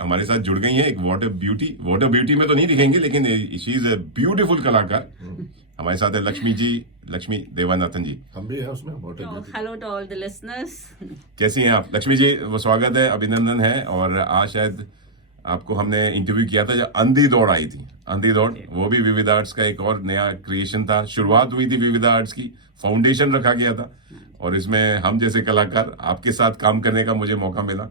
हमारे साथ जुड़ गई हैं। एक वाटर ब्यूटी में तो नहीं दिखेंगे, लेकिन शी इज ए ब्यूटीफुल कलाकार। हमारे साथ है लक्ष्मी देवानाथन जी। हम भी हैं उसमें water So, beauty. hello to all the listeners. कैसी हैं आप लक्ष्मी जी? वो स्वागत है, अभिनंदन है। और आज शायद आपको हमने इंटरव्यू किया था जब अंधी दौड़ आई थी। अंधी दौड़ वो भी विविध आर्ट्स का एक और नया क्रिएशन था। शुरुआत हुई थी विविध आर्ट्स की, फाउंडेशन रखा गया था, और इसमें हम जैसे कलाकार आपके साथ काम करने का मुझे मौका मिला।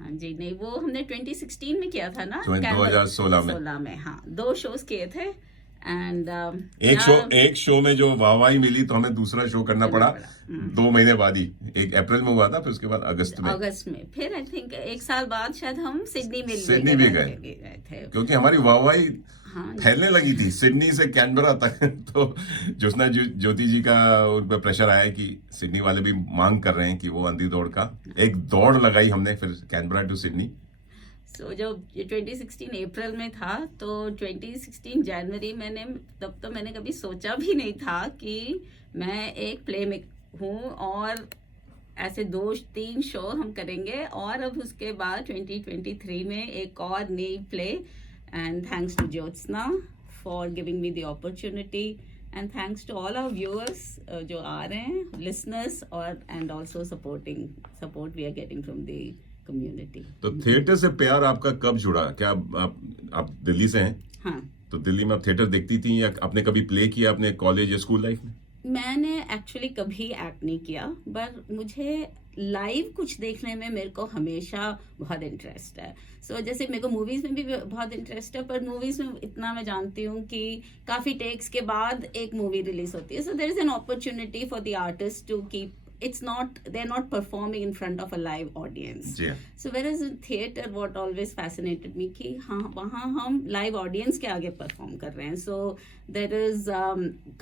हाँ जी, नहीं वो हमने 2016 में किया था ना, 2016 में। 16 में, हाँ 2 शोज किए थे। एंड एक शो में जो वाहवाही मिली तो हमें दूसरा शो करना पड़ा 2 महीने बाद ही। एक अप्रैल में हुआ था, फिर उसके बाद अगस्त में फिर आई थिंक 1 साल बाद शायद हम सिडनी भी गए थे, क्योंकि हमारी वाहवाही हाँ फैलने लगी थी सिडनी से कैनबरा तक। तो ज्योत्सना ज्योति जी का उन पर प्रेशर आया कि सिडनी वाले भी मांग कर रहे हैं कि वो अंधी दौड़ का एक दौड़ लगाई हमने, फिर कैनबरा टू सिडनी। सो जब 2016 अप्रैल में था, तो 2016 जनवरी तब तो मैंने कभी सोचा भी नहीं था कि मैं एक प्ले में हूँ और ऐसे 2-3 शो हम करेंगे। और अब उसके बाद 2023 में एक और नई play, and thanks to Jyotsna for giving me the opportunity, and thanks to all our viewers जो आ रहे हैं, लिसनर्स, और and also support we are getting from the community. तो थिएटर से प्यार आपका कब जुड़ा? क्या आप दिल्ली से हैं? हाँ, तो दिल्ली में आप थिएटर देखती थी या आपने कभी प्ले किया अपने कॉलेज या स्कूल लाइफ में? मैंने एक्चुअली कभी एक्ट नहीं किया, पर मुझे लाइव कुछ देखने में मेरे को हमेशा बहुत इंटरेस्ट है। सो जैसे मेरे को मूवीज में भी बहुत इंटरेस्ट है, पर मूवीज में इतना मैं जानती हूँ कि काफी टेक्स के बाद एक मूवी रिलीज होती है। So there is an opportunity for the artist to keep, they're not performing in front of a live audience. Yeah. So whereas in theater what always fascinated me कि हाँ वहाँ हम live audience के आगे perform कर रहे हैं, so there is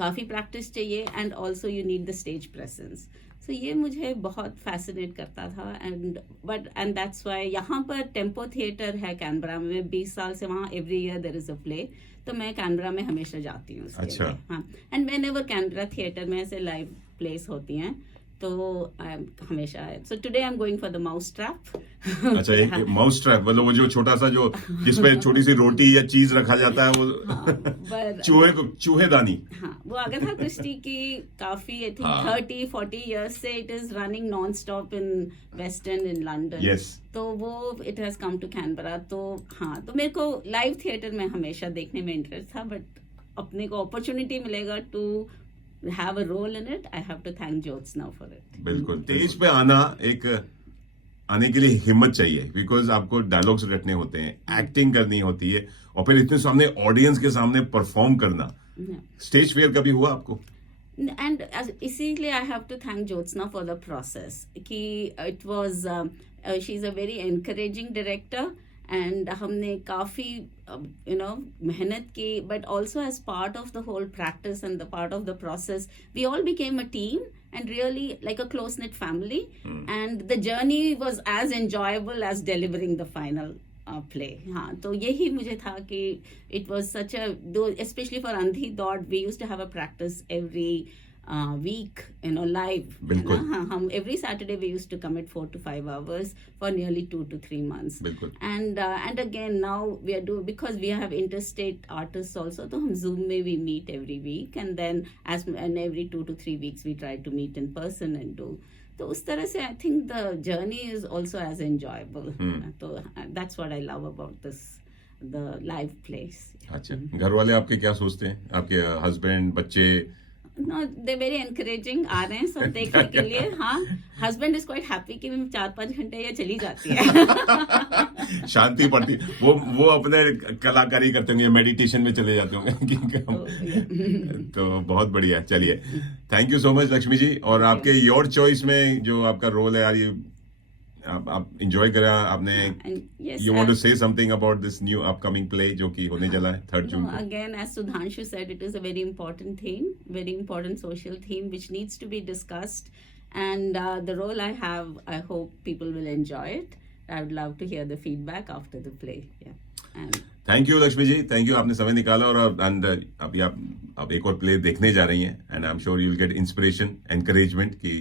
काफी practice चाहिए, and also you need the stage presence. So ये मुझे बहुत fascinate करता था, and that's why यहाँ पर टेम्पो थिएटर है कैनबरा में, 20 साल से वहाँ every year there is a play, तो मैं कैनबरा में हमेशा जाती हूँ उसके अच्छा। लिए। हाँ, and whenever कैनबरा थिएटर में ऐसे live plays होती हैं तो हमेशा है। So today I am going for the mouse trap. अच्छा, एक माउस ट्रैप मतलब वो जो छोटा सा जो जिसपे छोटी सी रोटी या चीज रखा जाता है, वो हाँ, चूहेदानी। हाँ, वो अगाथा क्रिस्टी की काफी आई थिंक 30-40 इयर्स से it is running non stop in West End in London. Yes. तो वो it has come to Canberra. तो हाँ, तो मेरे को लाइव थिएटर में हमेशा देखने में इंटरेस्ट था, बट अपने को अपॉर्चुनिटी मिलेगा to have a role in it, I have to thank Jyotsna for it. बिल्कुल। स्टेज पे आने के लिए हिम्मत चाहिए, बिकॉज आपको डायलॉग्स रटने होते हैं, एक्टिंग करनी होती है, और फिर इतने सामने ऑडियंस के सामने परफॉर्म करना। स्टेज फियर कभी हुआ आपको? And इसीलिए I have to thank Jyotsna for the process कि it was she's a very encouraging director, and हमने काफी मेहनत की, but also as part of the whole practice and the part of the process we all became a team and really like a close knit family. And the journey was as enjoyable as delivering the final play. हाँ, तो यही मुझे था कि it was such a, especially for अंधी दौड़, we used to have a practice every week, live. बिल्कुल। हाँ, हम every Saturday we used to commit 4 to 5 hours for nearly 2 to 3 months. बिल्कुल। And again now we are doing, because we have interstate artists also, तो हम Zoom में we meet every week, and then and every 2 to 3 weeks we try to meet in person and do. तो उस तरह से I think the journey is also as enjoyable. तो that's what I love about the live plays. अच्छा, घर वाले आपके क्या सोचते हैं? आपके हस्बैंड, बच्चे? No, they're very encouraging, आ रहे हैं सब देखने के लिए। हाँ, husband is quite happy कि 4-5 घंटे ये चली जाती है। शांति पड़ती। वो अपने कलाकारी करते होंगे, मेडिटेशन में चले जाते होंगे। तो बहुत बढ़िया। चलिए, thank you so much Lakshmi ji. और आपके योर चॉइस में जो आपका रोल है यार, ये आप एंजॉय करा आपने। You want to say something about this new upcoming play जो कि होने चला है 3 जून को? Again, as Sudhanshu said, it is a very important theme, very important social theme which needs to be discussed, and the role I have, I hope people will enjoy it. I would love to hear the feedback after the play. And thank you Lakshmi ji, thank you, आपने समय निकाला। और अभी आप एक और play देखने जा रही हैं, and I am sure you will get inspiration, encouragement कि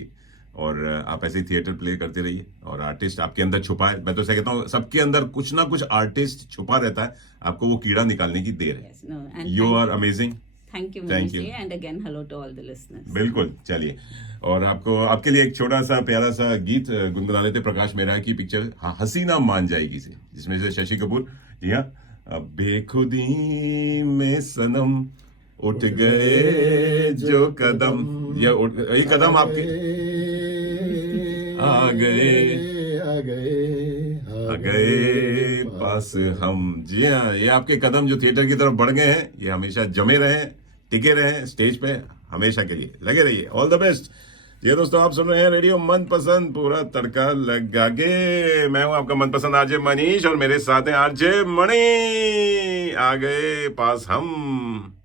और आप ऐसे ही थिएटर प्ले करते रहिए और आर्टिस्ट आपके अंदर छुपा है। मैं तो ऐसा कहता हूँ सबके अंदर कुछ ना कुछ आर्टिस्ट छुपा रहता है, आपको वो कीड़ा निकालने की देर है। Yes, no, and you thank are you. अमेजिंग। Thank you, Thank Manish you. ji, and again hello to all the listeners. बिल्कुल, चलिए। और आपको आपके लिए एक छोटा सा प्यारा सा गीत गुनगुना लेते प्रकाश मेहरा की पिक्चर हसीना मान जाएगी से, जिसमें से शशि कपूर। जी हाँ, अब बेखुदी में सनम उठ गए जो कदम, ये कदम आपके आ गए पास हम। जी हाँ, ये आपके कदम जो थिएटर की तरफ बढ़ गए हैं, ये हमेशा जमे रहे, टिके रहे स्टेज पे, हमेशा के लिए लगे रहिए। All the best. ये दोस्तों आप सुन रहे हैं रेडियो मनपसंद पूरा तड़का लगा के। मैं हूं आपका मनपसंद आरजे मनीष और मेरे साथ हैं आरजे मणि। आ गए पास हम।